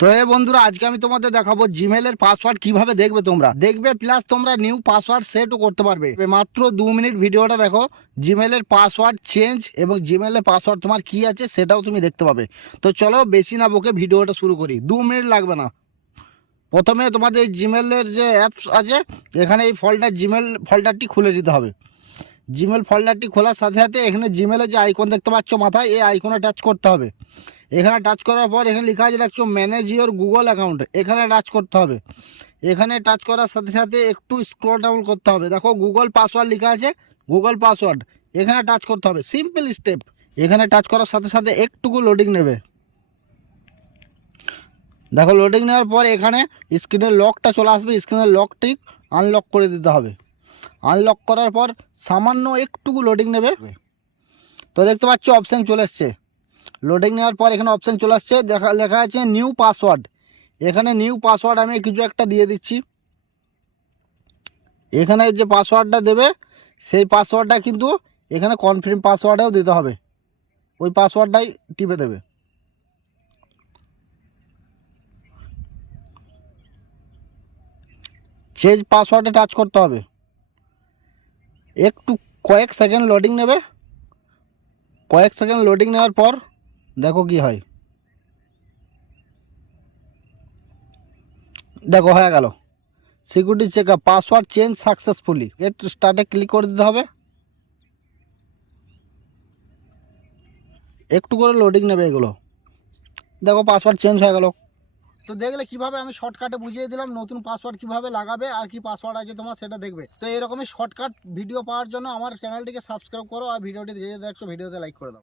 তো এই বন্ধুরা আজকে আমি তোমাদের দেখাবো জিমেলের পাসওয়ার্ড কিভাবে দেখবে তোমরা দেখবে প্লাস তোমরা নিউ পাসওয়ার্ড সেটও করতে পারবে। মাত্র 2 মিনিট ভিডিওটা দেখো, জিমেলের পাসওয়ার্ড চেঞ্জ এবং জিমেলের পাসওয়ার্ড তোমার কি আছে সেটাও তুমি দেখতে পাবে। তো চলো বেশি না বকে ভিডিওটা শুরু করি, 2 মিনিট লাগবে না। প্রথমে তোমাদের জিমেলের যে অ্যাপস আছে এখানে এই জিমেল ফোল্ডারটি খুলে দিতে হবে। জিমেল ফোল্ডারটি খোলার সাথে সাথে এখানে জিমেলের যে আইকন দেখতে পাচ্ছ মাথায়, এই আইকনে টাচ করতে হবে। এখানে টাচ করার পর এখানে লেখা আছে দেখছো ম্যানেজ ইওর গুগল অ্যাকাউন্ট, এখানে টাচ করতে হবে। এখানে টাচ করার সাথে সাথে একটু স্ক্রল ডাউন করতে হবে, দেখো গুগল পাসওয়ার্ড লেখা আছে, গুগল পাসওয়ার্ড এখানে টাচ করতে হবে। Simple step. এখানে টাচ করার সাথে সাথে একটুকু লোডিং নেবে। দেখো লোডিং নেওয়ার পর এখানে স্ক্রিনের লকটা চলে আসবে, স্ক্রিনের লকটি আনলক করে দিতে হবে। আনলক করার পর সামান্য একটুকু লোডিং নেবে। তো দেখতে পাচ্ছ অপশান চলে এসছে। লোডিং নেওয়ার পর এখানে অপশান চলে আসছে, লেখা আছে নিউ পাসওয়ার্ড। এখানে নিউ পাসওয়ার্ড আমি কিছু একটা দিয়ে দিচ্ছি। এখানে যে পাসওয়ার্ডটা দেবে সেই পাসওয়ার্ডটা কিন্তু এখানে কনফার্ম পাসওয়ার্ডেও দিতে হবে, ওই পাসওয়ার্ডটাই টিপে দেবে। চেঞ্জ পাসওয়ার্ডে টাচ করতে হবে। একটু কয়েক সেকেন্ড লোডিং নেবে। কয়েক সেকেন্ড লোডিং নেওয়ার পর দেখো কি হয়। দেখো হয়ে গেল security checkup, password change successfully. Get স্টার্টে ক্লিক করে দিতে হবে। একটু করে লোডিং নেবে এগুলো। দেখো পাসওয়ার্ড চেঞ্জ হয়ে গেল। তো দেখলে কিভাবে আমি শর্টকাটে বুঝিয়ে দিলাম নতুন পাসওয়ার্ড কিভাবে লাগাবে আর কি পাসওয়ার্ড আছে তোমার সেটা দেখবে। তো এরকমই শর্টকাট ভিডিও পাওয়ার জন্য আমার চ্যানেলটিকে সাবস্ক্রাইব করো আর ভিডিওটি যে দেখছো ভিডিওতে লাইক করে দাও।